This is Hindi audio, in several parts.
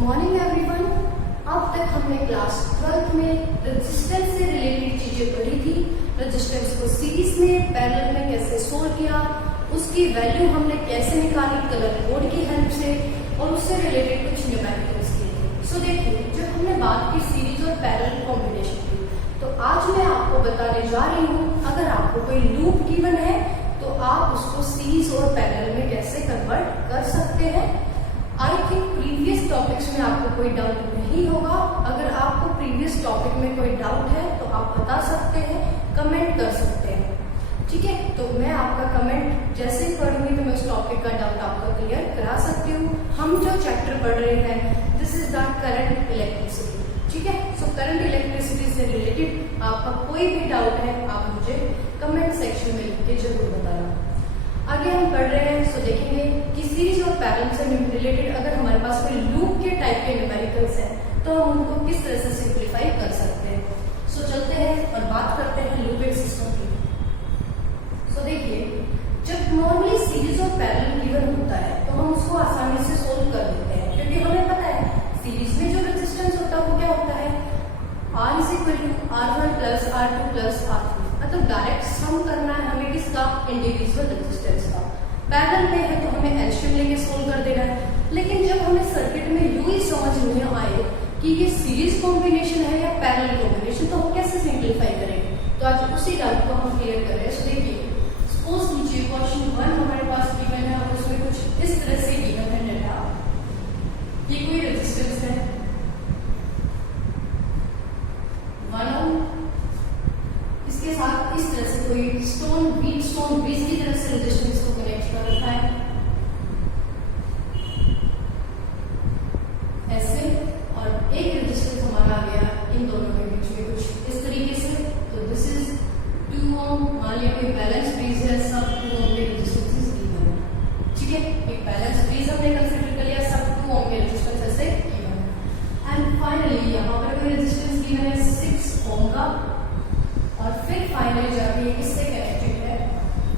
Morning everyone. अब तक हमने क्लास 12 में रेजिस्टेंस से रिलेटेड चीजें पढ़ी थी। रेजिस्टेंस को सीरीज में पैरेलल में कैसे सोल्व किया, उसकी वैल्यू हमने कैसे निकाली कलर कोड की हेल्प से, और उससे रिलेटेड कुछ न्यूमेरिकल्स किए थे। सो देखिए, जब हमने बात की सीरीज और पैरेलल कॉम्बिनेशन की, तो आज मैं आपको बताने जा रही हूँ अगर आपको कोई लूप गिवन है तो आप उसको सीरीज और पैरेलल में कैसे कन्वर्ट कर सकते हैं। आई थिंक प्रीवियस टॉपिक्स में आपको कोई डाउट नहीं होगा। अगर आपको प्रीवियस टॉपिक में कोई डाउट है तो आप बता सकते हैं, कमेंट कर सकते हैं, ठीक है। तो मैं आपका कमेंट जैसे ही पढ़ूंगी तो मैं उस टॉपिक का डाउट आपका क्लियर करा सकती हूँ। हम जो चैप्टर पढ़ रहे हैं this is the current electricity, ठीक है। सो करंट इलेक्ट्रिसिटी से रिलेटेड आपका कोई भी डाउट है आप मुझे कमेंट सेक्शन में लिख के जरूर बताना। आगे हम पढ़ रहे हैं, सो देखेंगे कि सीरीज और पैरेलल से रिलेटेड अगर हमारे पास कोई लूप के टाइप के न्यूमेरिकल्स है तो हम उनको किस तरह से सिंप्लीफाई कर सकते हैं। सो चलते हैं और बात करते हैं लूपिंग सिस्टम की। सो देखिए, जब नॉर्मली सीरीज और पैरेलल गिवन होता है तो हम उसको आसानी से सोल्व कर देते हैं, क्योंकि हमें पता है सीरीज में जो रेजिस्टेंस होता है वो क्या होता है, R is equal to R1 plus R2 plus R3। मतलब डायरेक्ट सम करना है हमें किसका, इंडिविजुअल रेजिस्टेंस का। पैरेलल में है तो हमें एलसीएम लेके सोल्व कर देना है। लेकिन जब हमें सर्किट में यूं ही समझ नहीं आए कि ये सीरीज कॉम्बिनेशन है या पैरेलल कॉम्बिनेशन, तो हम कैसे सिंप्लीफाई करेंगे। तो आज उसी डाउट को हम क्लियर कर रहे हैं। सो देखिए, सपोज कीजिए क्वेश्चन 1 हमारे पास गिवन है और उसमें कुछ इस तरह से गिवन है डेटा। ये कोई रेजिस्टेंस है 1 ओम, इसके साथ इस तरह से कोई स्टोन बीच की तरफ से रेजिस्टेंस को कनेक्ट कर रखा है ऐसे, और एक रेजिस्टेंस हमारा आ गया इन दोनों के बीच में कुछ इस तरीके से। तो दिस इज 2 ओम। मान लिया कोई बैलेंस ब्रिज है, सब 2 ओम के रेजिस्टेंस गिवन है, ठीक है। एक बैलेंस ब्रिज हमने कंसीडर कर लिया, सब 2 ओम के रेजिस्टेंस ऐसे गिवन है। एंड फाइनली यहाँ पर कोई रेजिस्टेंस गिवन है 6 ओम का, और फिर फाइनली जाके किससे कनेक्टेड है,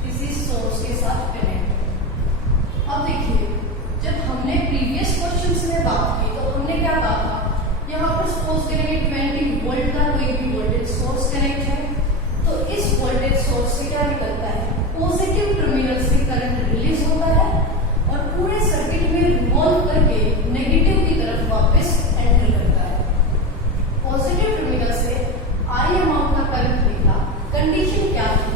किसी सोर्स के साथ कनेक्ट। अब देखिए, जब हमने प्रीवियस क्वेश्चंस में बात की तो हमने क्या कहा था, यहाँ पर सपोज करेंगे 20 वोल्ट का कोई भी वोल्टेज सोर्स कनेक्ट है, तो इस वोल्टेज सोर्स से क्या निकलता है, पॉजिटिव टर्मिनल से करंट रिलीज होता है और पूरे सर्किट में रिवॉल्व करके नेगेटिव की तरफ वापस एंटर करता है। पॉजिटिव टर्मिनल से आई अमाउंट का करंट निकला। कंडीशन क्या थी,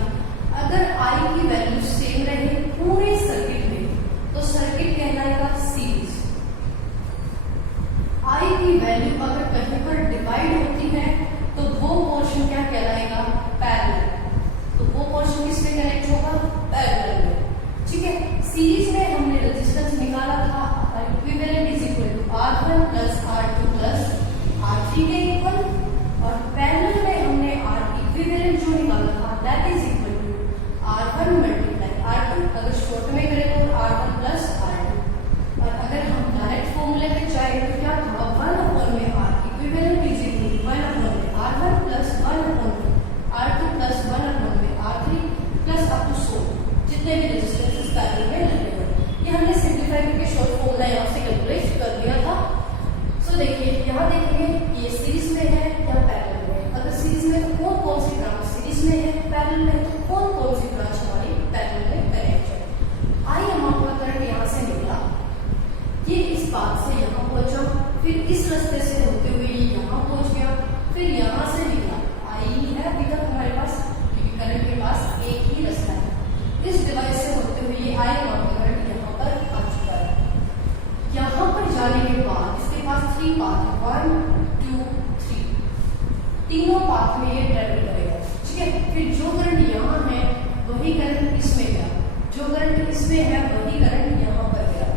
अगर आई की वैल्यू सेम रहे पूरे सर्किट में तो सर्किट कहलाएगा सीरीज। आई की वैल्यू अगर कहीं पर डिवाइड होती है तो वो पोर्शन क्या कहलाएगा, पैरेलल। तो वो पोर्शन किसमें कनेक्ट होगा, पैरेलल में, ठीक है। सीरीज में हमने रेजिस्टेंस निकाला था equivalent is equal to R1 plus R2 plus R3 के इक्वल, और पैरेलल में हमने R इक्विवेलेंट जो निकाला था that is equal to R1 multiply R2। अगर शॉर्ट में करें तो R1 प्लस R2, और अगर हम डायरेक्ट फॉर्मूले में चाहे तो क्या था, 1 में R equivalent is equal to 1 में R1 प्लस 1 में R2 प्लस 1 में R3 प्लस अप टू 100 जितने भी रेजिस्टेंसेस पैरेलल में लगे हुए। ये हमने सिंप्लीफाई करके शॉर्ट फॉर्मूला यहाँ से कैलकुलेट कर दिया था। सो देखिए, यहाँ देखेंगे ये सीरीज में है या पैरेलल में। अगर सीरीज में तो कौन सी ब्रांच सीरीज में है, पैरेलल में तो कौन सी ब्रांच हमारी पैरेलल में कनेक्ट है। आई अमाउंट का करंट यहाँ से निकला, ये इस बात से यहाँ पहुंचा, फिर इस रास्ते से होते हुए ये यहाँ पहुंच गया, फिर यहाँ से निकला। आई है अभी तक हमारे पास, क्योंकि करंट के पास एक ही रास्ता है। इस डिवाइस से होते हुए ये आई अमाउंट का करंट यहाँ पर आ चुका है। यहाँ पर जाने के बाद इसके पास 3 पाथ, 1 2 3, तीनों पाथ में ये ट्रेवल करेगा, ठीक है। फिर जो करंट यहाँ है वही करंट इसमें गया, जो करंट इसमें है वही करंट यहाँ पर गया,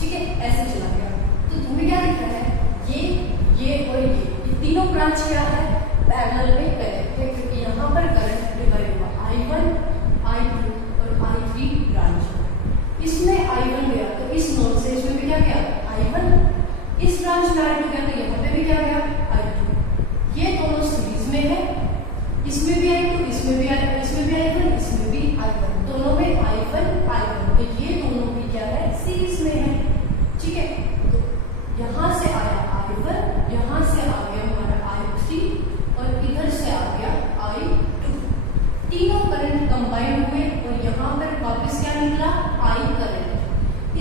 ठीक है। ऐसे चला गया। तो तुम्हें क्या दिख रहा है, ये और ये तीनों ब्रांच क्या है, पैरेलल में कनेक्ट है, क्योंकि यहाँ पर करंट डिवाइड हुआ I1 I2 और I3 ब्रांच। इसमें I1 गया तो इस नोड से इसमें भी क्या गया, I1। इस ब्रांच में I2 गया तो यहाँ पे भी क्या गया, I2। ये दोनों सीरीज में है, इसमें भी I2, इसमें भी I1, इसमें भी I1, दोनों में I1 तो ये दोनों भी क्या है, सीरीज में है, ठीक है। तो यहाँ से आया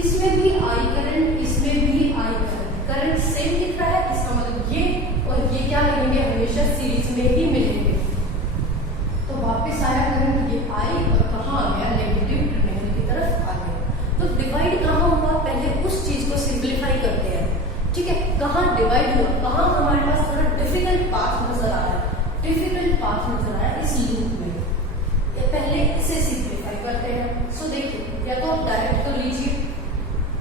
इसमें भी आई करंट, इसमें भी आई करंट, करंट सेम दिख रहा है, इसका मतलब ये और ये क्या लगेंगे, हमेशा सीरीज में ही मिलेंगे। तो वापस आया करंट, ये आई और कहाँ आ गया, नेगेटिव टर्मिनल की तरफ आ गया। तो डिवाइड कहाँ हुआ, पहले उस चीज को सिंप्लीफाई करते हैं, ठीक है। कहाँ डिवाइड हुआ, कहाँ हमारे पास थोड़ा डिफिकल्ट पाथ नजर आ रहा है, डिफिकल्ट पाथ नजर आ रहा है इस लूप में, ये पहले इसे सिंप्लीफाई करते हैं। सो देखिए, या तो आप डायरेक्ट कर लीजिए,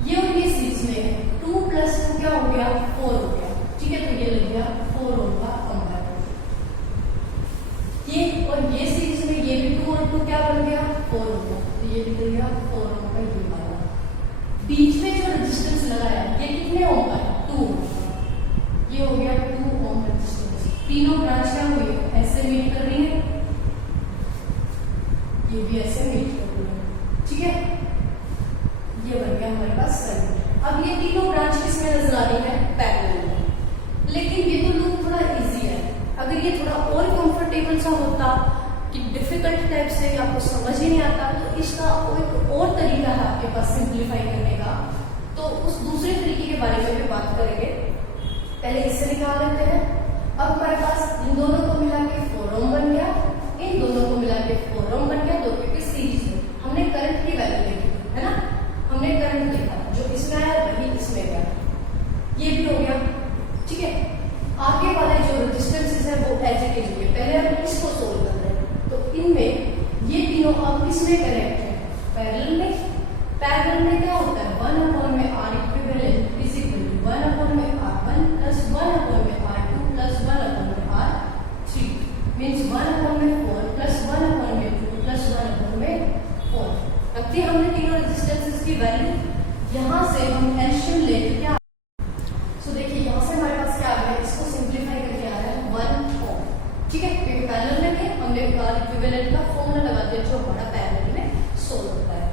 ये और ये सीरीज में है, 2 + 2 क्या हो गया, 4 हो गया, ठीक है। तो ये लग गया 4 होगा अंदर, ये और ये सीरीज में ये भी 2 और 2 क्या बन गया, 4 हो गया, तो ये निकल गया 4 होगा ये वाला। बीच में जो रेजिस्टेंस लगाया ये कितने ओम का है, 2 ओम का, ये हो गया 2 ओम रेजिस्टेंस। तीनों ब्रांच क्या हुई, ऐसे मीट कर रही है, ये भी ऐसे मीट कर रही है, ठीक है। ये बन गया हमारे पास सर्किट। अब ये तीनों ब्रांच किसमें नजर आ रही है, पैरेलल में। लेकिन ये तो लूप थोड़ा इजी है, अगर ये थोड़ा और कंफर्टेबल सा होता कि डिफिकल्ट टाइप से आपको समझ ही नहीं आता, तो इसका एक और तरीका है आपके पास सिंप्लीफाई करने का। तो उस दूसरे तरीके के बारे में भी बात करेंगे, पहले इससे निकाल लेते हैं। अब हमारे पास इन दोनों को मिला के 4 ओम बन गया, इन दोनों को मिला के 4 ओम बन गया, दोनों की सीरीज में हमने करंट की वैल्यू देखी है ना, हमने करंट देखा, जो इसमें आया वही इसमें गया, ये भी हो गया, ठीक है। आगे वाले जो रेजिस्टेंसेस है वो एज इट इज हो गए, पहले हम इसको सोल्व कर रहे हैं। तो इनमें ये तीनों अब किसमें कनेक्ट है, पैरेलल में। पैरेलल में क्या होता है, 1 में R equivalent is equal to 1 में R1 प्लस 1 में R2 प्लस 1 में R3 मींस 1 में 4 प्लस 1 में 2 प्लस 1 में 4। रखते हैं हमने तीनों रेजिस्टेंसेस की वैल्यू, यहाँ से हम एलसीएम लेके क्या, सो देखिए यहाँ से हमारे पास क्या आ गया, इसको सिंप्लीफाई करके आ रहा है 1 ओम, ठीक है, क्योंकि पैरेलल में थे, हमने इक्विवेलेंट का फॉर्मूला लगा दिया जो हमारा पैरेलल में सोल्व होता है।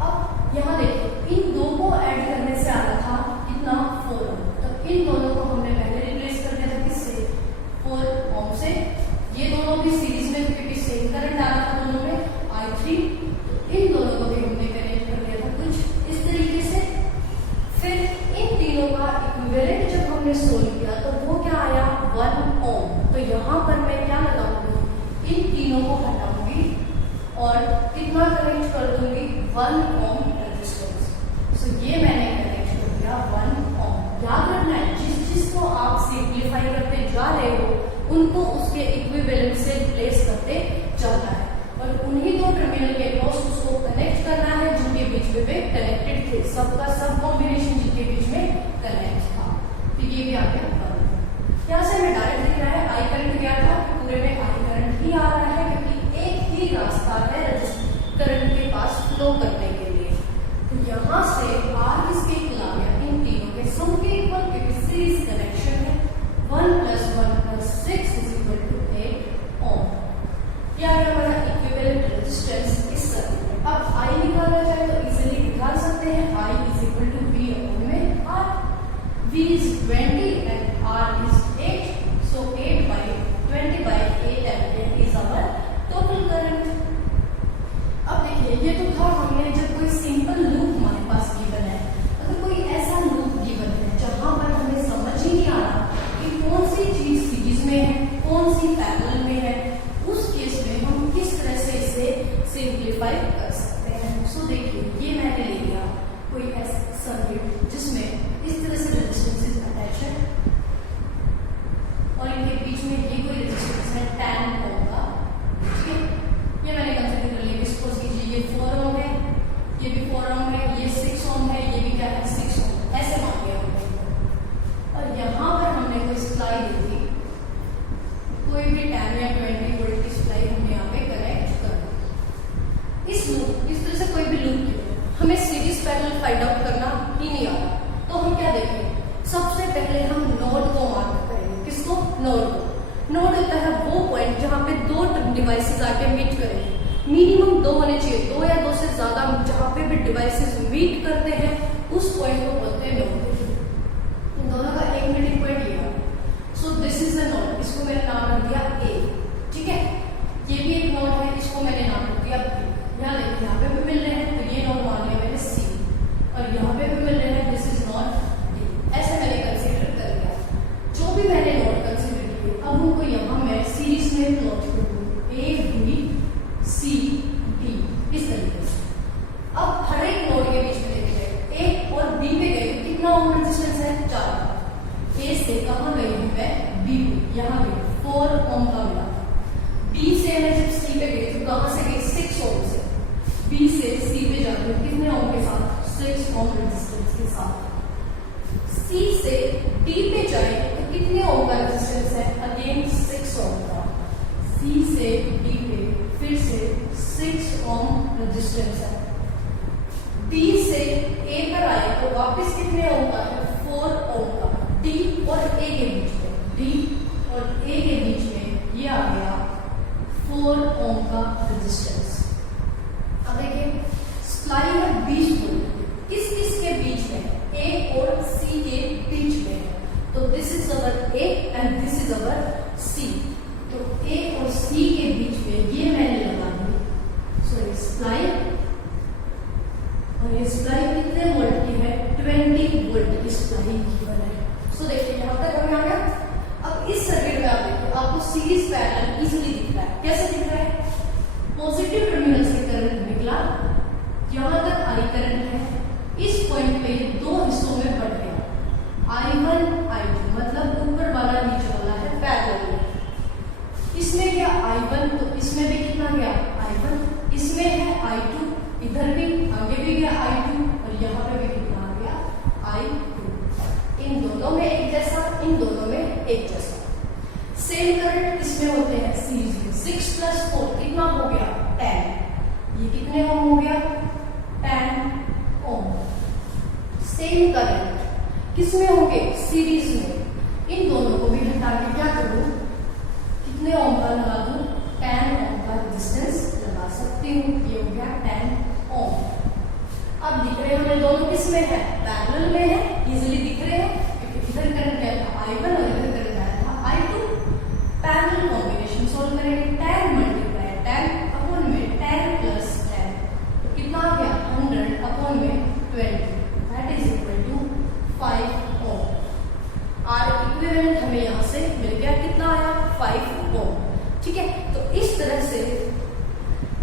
अब यहाँ देखिए, इन दो को ऐड करने से आ रहा था कितना, 4 ओम, तो इन दोनों को हमने पहले रिप्लेस कर दिया था किससे, 4 ओम से। ये दोनों भी सीरीज में, क्योंकि सेम करंट आ रहा था दोनों में, I3, इन दोनों को भी हमने कनेक्ट कर दिया था कुछ इस तरीके से। फिर इन तीनों का इक्विवेलेंट जब हमने सोल्व किया तो वो क्या आया, 1 ओम। तो यहाँ पर मैं क्या लगाऊंगी, इन तीनों को हटाऊंगी और कितना कनेक्ट कर दूंगी, 1 ओम रेजिस्टेंस। सो ये मैंने कनेक्ट कर दिया 1 ओम। याद रखना है, जिस को आप सिंप्लीफाई करते जा रहे हो उनको उसके इक्विवेलेंट से रिप्लेस करते जाना है, और उन्हीं दो टर्मिनल के क्रॉस उसको कनेक्ट करना है जिनके बीच में वे कनेक्टेड थे, सबका सब कॉम्बिनेशन जिनके बीच में कनेक्ट था। तो ये भी आ गया 1। यहाँ से हमें डायरेक्ट दिख रहा है आई करंट गया था, पूरे में आई करंट ही आ रहा है, क्योंकि एक ही रास्ता है करंट के पास फ्लो करने के लिए। तो यहाँ से आर किसके इक्वल आ गया, इन तीनों के सम के इक्वल, क्योंकि सीरीज कनेक्शन है। 1 + 1 + 6 = 8 ओम। क्या है हमारा इक्विवेलेंट रेजिस्टेंस इस सर्किट में। अब आई निकालना चाहे तो इजीली निकाल सकते हैं, I = V में R, V is 20 and R is 8, so 8/20/8 ampere is our total current। अब देखिए, ये तो था हमने जब कोई सिंपल लूप हमारे पास गिवन है। अगर कोई ऐसा लूप गिवन है जहां पर हमें समझ ही नहीं आ रहा कि कौन सी चीज सीरीज में है, कौन सी पैरेलल में है, उस केस में हम किस तरह से इसे सिंप्लीफाई कर सकते हैं। सो देखिए, ये मैंने ले लिया कोई ऐसा सर्किट जिसमें इस तरह से रेजिस्टेंसेस अटैच है और इनके बीच में ये कोई रेजिस्टेंस है 10 ओम का, ठीक है। ये मैंने कंसीडर कर लिया, सपोज कीजिए ये 4 ओम है, ये भी 4 ओम है, ये 6 ओम है, ये भी क्या है 6 ओम, ऐसे मान लिया हमने। और यहाँ पर हमने कोई सप्लाई दी थी, कोई भी 10 या 20 वोल्ट की सप्लाई हमने यहाँ पे कनेक्ट कर दी। इस तरह से कोई भी लूप के हमें सीरीज पैरेलल फाइंड आउट करना ही नहीं आ रहा, तो हम क्या देखेंगे, सबसे पहले हम नोड को मार्क करेंगे। किसको, नोड को। नोड होता है वो पॉइंट जहाँ पे दो डिवाइसेस आके मीट करेंगे, मिनिमम 2 होने चाहिए, 2 या 2 से ज्यादा जहाँ पे भी डिवाइसेस मीट करते हैं उस पॉइंट को बोलते हैं नोड। इन दोनों का एक मीटिंग पॉइंट ये है। So this is a node, इसको मैंने नाम रख दिया A, ठीक है। ये भी एक नोड है, इसको मैंने नाम रख दिया B। यहाँ देखिए, यहाँ पे भी मिल रहे हैं, तो ये नोड मान लिया मैंने C, और यहाँ यहाँ पे भी मिल रहे हैं, दिस इज नॉट डी। ऐसे मैंने कंसीडर कर लिया। जो भी मैंने नोड कंसीडर किए अब उनको यहाँ मैं सीरीज में प्लॉट कर दूँ, ए बी सी डी इस तरीके से। अब हर एक नोड के बीच में देखिए ए और बी पे गए कितना ओम रेजिस्टेंस है, 4। ए से कहाँ गई हूँ मैं, बी पे, यहाँ गई 4 ओम का मिला। बी से मैं जब सी पे गई तो कहाँ से गई, 6 ओम से। बी से सी पे जाते हैं कितने ओम के साथ, 6 ओम रेजिस्टेंस के साथ। सी से डी पे जाए तो कितने ओम का रेजिस्टेंस है, अगेन 6 ओम का। सी से डी पे फिर से 6 ओम रेजिस्टेंस है। डी से ए पर आए तो वापस कितने ओम का है, 4 ओम का। डी और ए के बीच में, डी और ए के बीच में ये आ गया 4 ओम का रेजिस्टेंस। अब देखिए सप्लाई है 20 वोल्ट, किस किस के बीच में, ए और सी के बीच में है। तो this is our A and this is our C. तो ए और सी के बीच में ये मैंने लगा दी, सॉरी सप्लाई, और ये सप्लाई कितने वोल्ट की है, 20 वोल्ट की सप्लाई गिवन है। सो देखिए यहाँ तक हमें आ गया। अब इस सर्किट में आप देखिए आपको सीरीज पैरेलल इजीली दिख रहा है। कैसे दिख रहा है, पॉजिटिव टर्मिनल से करंट निकला, यहाँ तक आई करंट है, इस पॉइंट पे दो हिस्सों में बढ़ गया, I1 I2, मतलब ऊपर वाला नीचे वाला है पैरेलल में। इसमें गया I1 तो इसमें भी कितना गया, I1, इसमें है I2, इधर भी आगे भी गया I2 और यहाँ पे भी कितना आ गया I2। इन दोनों में एक जैसा, इन दोनों में एक जैसा। सेम करंट इसमें होते हैं सीरीज में, 6 + 4 कितना हो गया, 10। ये कितने ओम हो गया, 10 ओम। सेम करंट किसमें होंगे, सीरीज में। इन दोनों को भी हटा के क्या करूं, कितने ओम का लगा दूं, 10 ओम का रेजिस्टेंस लगा सकती हूँ। ये हो गया 10 ओम। अब दिख रहे हमें दोनों किसमें है, पैरेलल में है, इजीली दिख रहे हैं क्योंकि इधर करंट क्या था I1 और इधर करंट आया था I2। पैरेलल कॉम्बिनेशन सोल्व करेंगे, 10 × 10 अपॉन में 10 + 10 तो कितना आ गया, 100 अपॉन में 20, that is equal to 5 ohm. R equivalent हमें यहाँ से मिल गया, कितना आया, 5 ओम। ठीक है, तो इस तरह से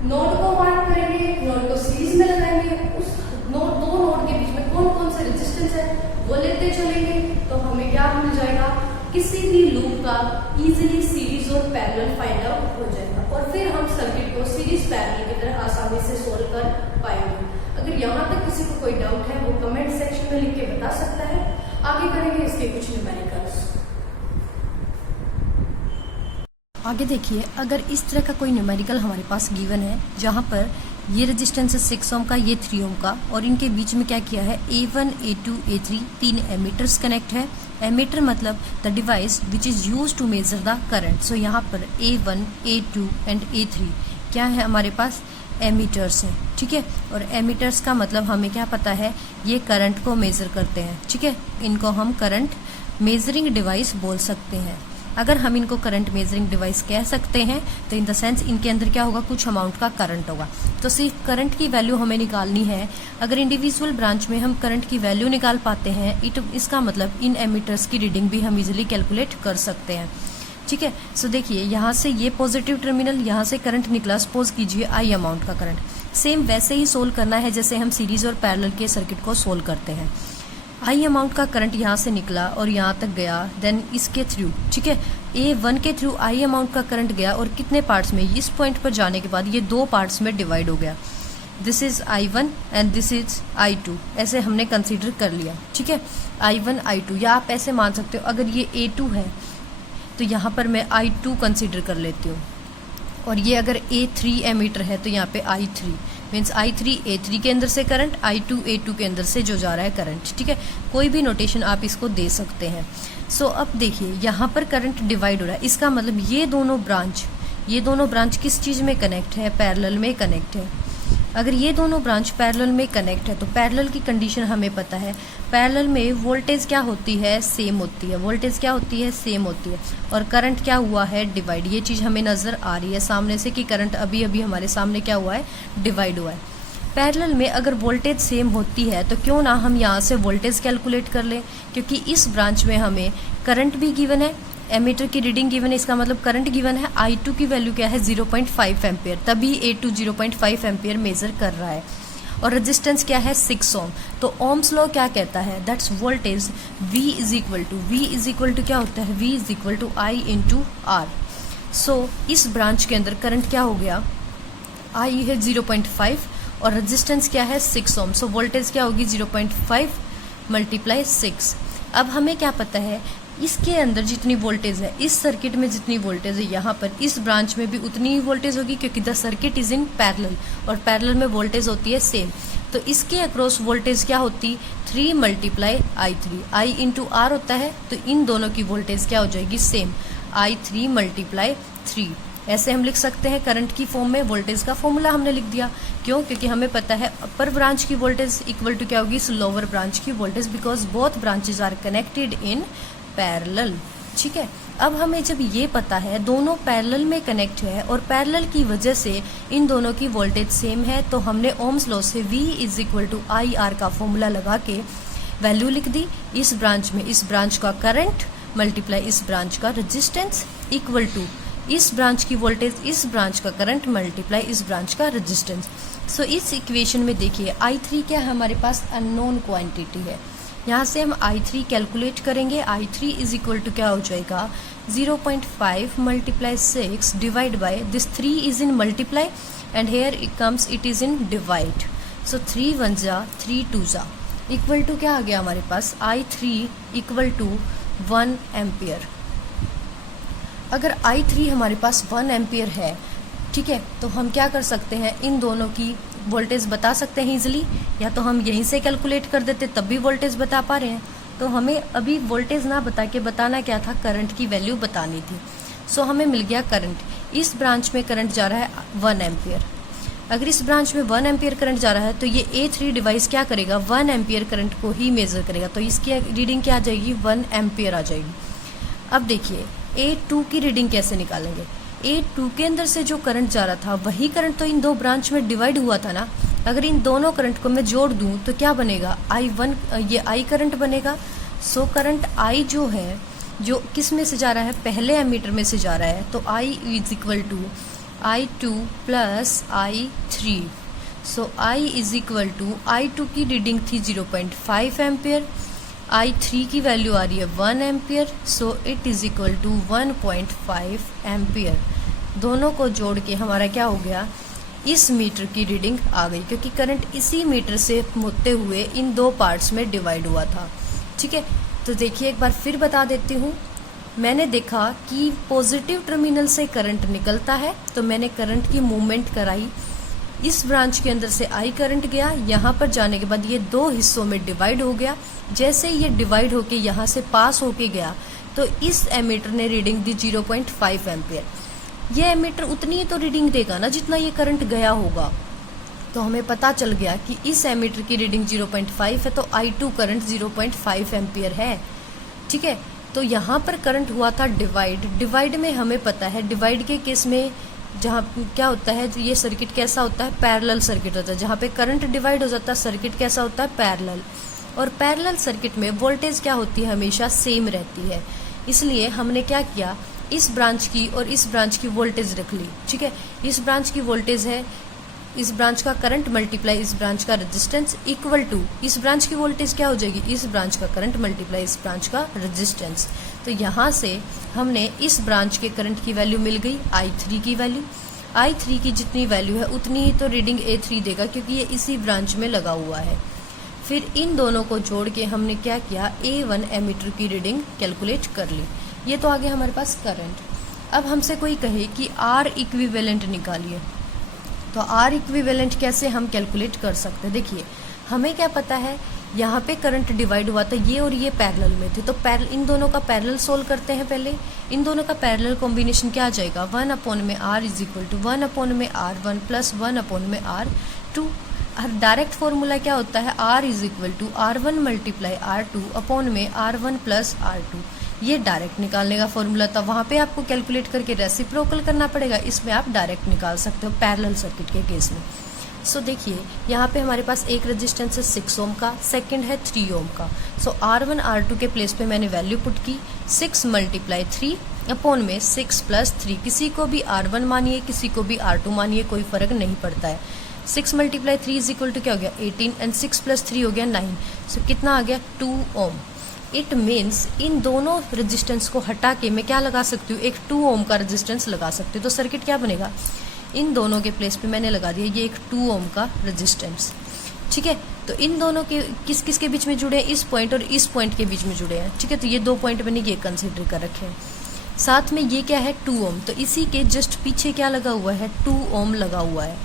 नोड को मार्क करेंगे, नोड को सीरीज में लगाएंगे, उस नोड, दो नोड के बीच में कौन कौन से रेजिस्टेंस है वो लेते चलेंगे, तो हमें क्या मिल जाएगा, किसी भी लूप का इजीली सीरीज और पैरेलल फाइंड आउट हो जाएगा। और फिर हम सर्किट को सीरीज पैरेलल की तरह आसानी से सोल्व कर पाएंगे। अगर यहाँ तक किसी को कोई डाउट है वो कमेंट सेक्शन में लिख के बता सकता है। आगे करेंगे इसके कुछ न्यूमेरिकल्स। आगे देखिए, अगर इस तरह का कोई न्यूमेरिकल हमारे पास गिवन है जहाँ पर ये रेजिस्टेंस है 6 ओम का, ये 3 ओम का, और इनके बीच में क्या किया है, A1 A2 A3 तीन एमीटर्स कनेक्ट है। एमीटर मतलब the device which is use to measure the current. So यहाँ पर A1 A2 एंड A3 क्या है हमारे पास, एमीटर्स हैं। ठीक है, और एमीटर्स का मतलब हमें क्या पता है, ये करंट को मेजर करते हैं। ठीक है, इनको हम करंट मेजरिंग डिवाइस बोल सकते हैं। अगर हम इनको करंट मेजरिंग डिवाइस कह सकते हैं तो इन द सेंस इनके अंदर क्या होगा, कुछ अमाउंट का करंट होगा। तो सिर्फ करंट की वैल्यू हमें निकालनी है। अगर इंडिविजुअल ब्रांच में हम करंट की वैल्यू निकाल पाते हैं, इसका मतलब इन एमीटर्स की रीडिंग भी हम इजीली कैलकुलेट कर सकते हैं। ठीक है, सो देखिए यहाँ से ये पॉजिटिव टर्मिनल, यहाँ से करंट निकला, सपोज कीजिए आई अमाउंट का करंट। सेम वैसे ही सोल्व करना है जैसे हम सीरीज और पैरेलल के सर्किट को सोल्व करते हैं। आई अमाउंट का करंट यहाँ से निकला और यहाँ तक गया, देन इसके थ्रू, ठीक है, A1 के थ्रू आई अमाउंट का करंट गया और कितने पार्ट्स में, इस पॉइंट पर जाने के बाद ये दो पार्ट्स में डिवाइड हो गया। This is I1 and this is I2, ऐसे हमने कंसीडर कर लिया। ठीक है, I1 I2, या आप ऐसे मान सकते हो अगर ये A2 है तो यहाँ पर मैं I2 कंसीडर कर लेती हूँ, और ये अगर A3 एमीटर है तो यहाँ पे I3 मीन्स I3 A3 के अंदर से करंट, I2 A2 के अंदर से जो जा रहा है करंट। ठीक है, कोई भी नोटेशन आप इसको दे सकते हैं। सो अब देखिए यहाँ पर करंट डिवाइड हो रहा है, इसका मतलब ये दोनों ब्रांच किस चीज़ में कनेक्ट है, पैरेलल में कनेक्ट है। अगर ये दोनों ब्रांच पैरेलल में कनेक्ट है तो पैरेलल की कंडीशन हमें पता है, पैरेलल में वोल्टेज क्या होती है, सेम होती है। वोल्टेज क्या होती है, सेम होती है। और करंट क्या हुआ है, डिवाइड। ये चीज़ हमें नज़र आ रही है सामने से कि करंट अभी अभी हमारे सामने क्या हुआ है, डिवाइड हुआ है। पैरेलल में अगर वोल्टेज सेम होती है तो क्यों ना हम यहाँ से वोल्टेज कैलकुलेट कर लें, क्योंकि इस ब्रांच में हमें करंट भी गिवन है, एमीटर की रीडिंग गिवन है, इसका मतलब करंट गिवन है। I2 की वैल्यू क्या है 0.5 एम्पियर, तभी A2 0.5 एम्पियर मेजर कर रहा है। और रेजिस्टेंस क्या है 6 ओम। तो ओम्स लॉ क्या कहता है, that's voltage V is equal to क्या होता है, V is equal to I into R. So इस ब्रांच के अंदर करंट क्या हो गया, I है 0.5 और रेजिस्टेंस क्या है 6 ओम। सो वोल्टेज क्या होगी 0.5 मल्टीप्लाई 6। अब हमें क्या पता है, इसके अंदर जितनी वोल्टेज है, इस सर्किट में जितनी वोल्टेज है, यहाँ पर इस ब्रांच में भी उतनी ही वोल्टेज होगी, क्योंकि the circuit is in parallel और पैरेलल में वोल्टेज होती है सेम। तो इसके अक्रॉस वोल्टेज क्या होती 3 multiply I3, I into are होता है, तो इन दोनों की वोल्टेज क्या हो जाएगी सेम, I3 मल्टीप्लाई 3। ऐसे हम लिख सकते हैं करंट की फॉर्म में, वोल्टेज का फॉर्मूला हमने लिख दिया। क्यों, क्योंकि हमें पता है अपर ब्रांच की वोल्टेज इक्वल टू क्या होगी इस लोअर ब्रांच की voltage, because both branches are connected in parallel. ठीक है, अब हमें जब ये पता है दोनों पैरेलल में कनेक्ट है और पैरेलल की वजह से इन दोनों की वोल्टेज सेम है, तो हमने ओम्स लॉ से V is equal to I R का फॉर्मूला लगा के वैल्यू लिख दी। इस ब्रांच में इस ब्रांच का करंट मल्टीप्लाई इस ब्रांच का रेजिस्टेंस इक्वल टू इस ब्रांच की वोल्टेज इस ब्रांच का करंट मल्टीप्लाई इस ब्रांच का रेजिस्टेंस। सो इस इक्वेशन में देखिए I3 क्या है, हमारे पास अननोन क्वांटिटी है। यहाँ से हम I3 कैलकुलेट करेंगे। I3 इज इक्वल टू क्या हो जाएगा 0.5 multiply 6 divide by this 3 is in multiply and here it comes it is in divide. So 3 1 जा 3 2 जा इक्वल टू क्या आ गया हमारे पास I3 इक्वल टू 1 एम्पियर। अगर I3 हमारे पास 1 एम्पियर है, ठीक है, तो हम क्या कर सकते हैं, इन दोनों की वोल्टेज बता सकते हैं इजीली, या तो हम यहीं से कैलकुलेट कर देते तब भी वोल्टेज बता पा रहे हैं। तो हमें अभी वोल्टेज ना बता के बताना क्या था, करंट की वैल्यू बतानी थी। सो हमें मिल गया करंट। इस ब्रांच में करंट जा रहा है 1 एम्पियर। अगर इस ब्रांच में 1 एम्पियर करंट जा रहा है तो ये A3 डिवाइस क्या करेगा 1 एम्पियर करंट को ही मेजर करेगा, तो इसकी रीडिंग क्या आ जाएगी 1 एम्पियर आ जाएगी। अब देखिए A2 की रीडिंग कैसे निकालेंगे। A2 के अंदर से जो करंट जा रहा था वही करंट तो इन दो ब्रांच में डिवाइड हुआ था ना। अगर इन दोनों करंट को मैं जोड़ दूं तो क्या बनेगा I1, ये I करंट बनेगा। सो करंट I जो है जो किस में से जा रहा है, पहले एमीटर में से जा रहा है, तो I is equal to I2 plus I3। So I is equal to I2 की रीडिंग थी 0.5 एम्पियर, I3 की वैल्यू आ रही है 1 ampere, so it is equal to 1.5 ampere. दोनों को जोड़ के हमारा क्या हो गया, इस मीटर की रीडिंग आ गई, क्योंकि करंट इसी मीटर से होते हुए इन दो पार्ट्स में डिवाइड हुआ था। ठीक है, तो देखिए एक बार फिर बता देती हूँ। मैंने देखा कि पॉजिटिव टर्मिनल से करंट निकलता है, तो मैंने करंट की मूवमेंट कराई। इस ब्रांच के अंदर से I करंट गया, यहाँ पर जाने के बाद ये दो हिस्सों में डिवाइड हो गया। जैसे ये डिवाइड होके यहाँ से पास होके गया तो इस एमीटर ने रीडिंग दी 0.5 एम्पियर। ये एमीटर उतनी ही तो रीडिंग देगा ना जितना ये करंट गया होगा। तो हमें पता चल गया कि इस एमीटर की रीडिंग 0.5 है, तो I2 करंट 0.5 एम्पियर है। ठीक है, तो यहाँ पर करंट हुआ था डिवाइड में हमें पता है डिवाइड के केस में जहाँ क्या होता है, ये सर्किट कैसा होता है, पैरेलल सर्किट होता है। जहाँ पे करंट डिवाइड हो जाता है सर्किट कैसा होता है, पैरेलल। और पैरेलल सर्किट में वोल्टेज क्या होती है, हमेशा सेम रहती है। इसलिए हमने क्या किया, इस ब्रांच की और इस ब्रांच की वोल्टेज रख ली। ठीक है, इस ब्रांच की वोल्टेज है इस ब्रांच का करंट मल्टीप्लाई इस ब्रांच का रेजिस्टेंस इक्वल टू इस ब्रांच की वोल्टेज क्या हो जाएगी, इस ब्रांच का करंट मल्टीप्लाई इस ब्रांच का रेजिस्टेंस। तो यहाँ से हमने इस ब्रांच के करंट की वैल्यू मिल गई I3 की वैल्यू। I3 की जितनी वैल्यू है उतनी ही तो रीडिंग A3 देगा, क्योंकि ये इसी ब्रांच में लगा हुआ है। फिर इन दोनों को जोड़ के हमने क्या किया, A1 एमीटर की रीडिंग कैलकुलेट कर ली। ये तो आ गया हमारे पास करंट। अब हमसे कोई कहे कि R इक्विवेलेंट निकालिए, तो R इक्विवेलेंट कैसे हम कैलकुलेट कर सकते हैं। देखिए हमें क्या पता है, यहाँ पे करंट डिवाइड हुआ था, ये और ये पैरेलल में थे, तो इन दोनों का पैरेलल सोल्व करते हैं। पहले इन दोनों का पैरेलल कॉम्बिनेशन क्या आ जाएगा, 1/R is equal to 1/R1 plus 1/R2। Direct formula क्या होता है, R is equal to R1 multiply R2 upon में R1 प्लस R2। ये डायरेक्ट निकालने का फॉर्मूला था। वहाँ पे आपको कैलकुलेट करके रेसिप्रोकल करना पड़ेगा, इसमें आप डायरेक्ट निकाल सकते हो पैरेलल सर्किट के केस में। सो देखिए यहाँ पे हमारे पास एक रेजिस्टेंस है 6 ओम का, सेकंड है 3 ओम का। सो R1 R2 के प्लेस पे मैंने वैल्यू पुट की 6 × 3 अपॉन में 6 + 3। किसी को भी R1 मानिए, किसी को भी R2 मानिए, कोई फर्क नहीं पड़ता है। 6 × 3 = क्या हो गया 18 एंड 6 + 3 हो गया 9। सो कितना आ गया 2 ओम। इट मीन्स इन दोनों रेजिस्टेंस को हटा के मैं क्या लगा सकती हूँ, एक 2 ओम का रेजिस्टेंस लगा सकती हूँ। तो सर्किट क्या बनेगा, इन दोनों के प्लेस पे मैंने लगा दिया ये एक 2 ओम का रेजिस्टेंस। ठीक है, तो इन दोनों के किस किस के बीच में जुड़े हैं, इस पॉइंट और इस पॉइंट के बीच में जुड़े हैं। ठीक है, तो ये 2 पॉइंट मैंने ये कंसिडर कर रखे हैं। साथ में ये क्या है 2 ओम, तो इसी के जस्ट पीछे क्या लगा हुआ है 2 ओम लगा हुआ है।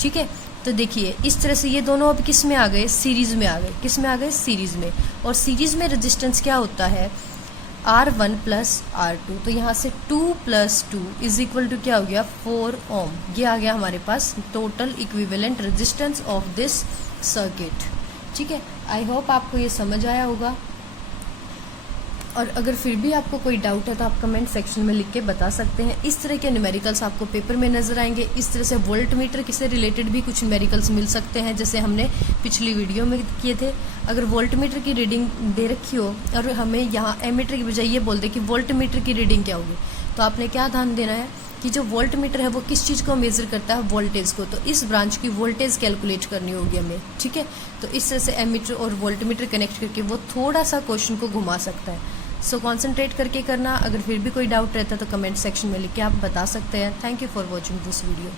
ठीक है, तो देखिए इस तरह से ये दोनों अब किस में आ गए, सीरीज में आ गए। किस में आ गए, सीरीज में। और सीरीज में रेजिस्टेंस क्या होता है R1 + R2। तो यहाँ से 2 + 2 = क्या हो गया 4 ओम। ये आ गया हमारे पास total equivalent resistance of this circuit. ठीक है, आई होप आपको ये समझ आया होगा। और अगर फिर भी आपको कोई डाउट है तो आप कमेंट सेक्शन में लिख के बता सकते हैं। इस तरह के न्यूमेरिकल्स आपको पेपर में नजर आएंगे। इस तरह से वोल्ट मीटर से रिलेटेड भी कुछ न्यूमेरिकल्स मिल सकते हैं, जैसे हमने पिछली वीडियो में किए थे। अगर वोल्ट मीटर की रीडिंग दे रखी हो और हमें यहाँ एमीटर की बजाय ये बोल दे कि वोल्ट मीटर की रीडिंग क्या होगी, तो आपने क्या ध्यान देना है कि जो वोल्ट मीटर है वो किस चीज़ को मेजर करता है, वोल्टेज को। तो इस ब्रांच की वोल्टेज कैलकुलेट करनी होगी हमें। ठीक है, तो इस तरह से एमीटर और वोल्ट मीटर कनेक्ट करके वो थोड़ा सा क्वेश्चन को घुमा सकता है। सो कॉन्सेंट्रेट करके करना। अगर फिर भी कोई डाउट रहता है तो कमेंट सेक्शन में लिख के आप बता सकते हैं। Thank you for watching this video.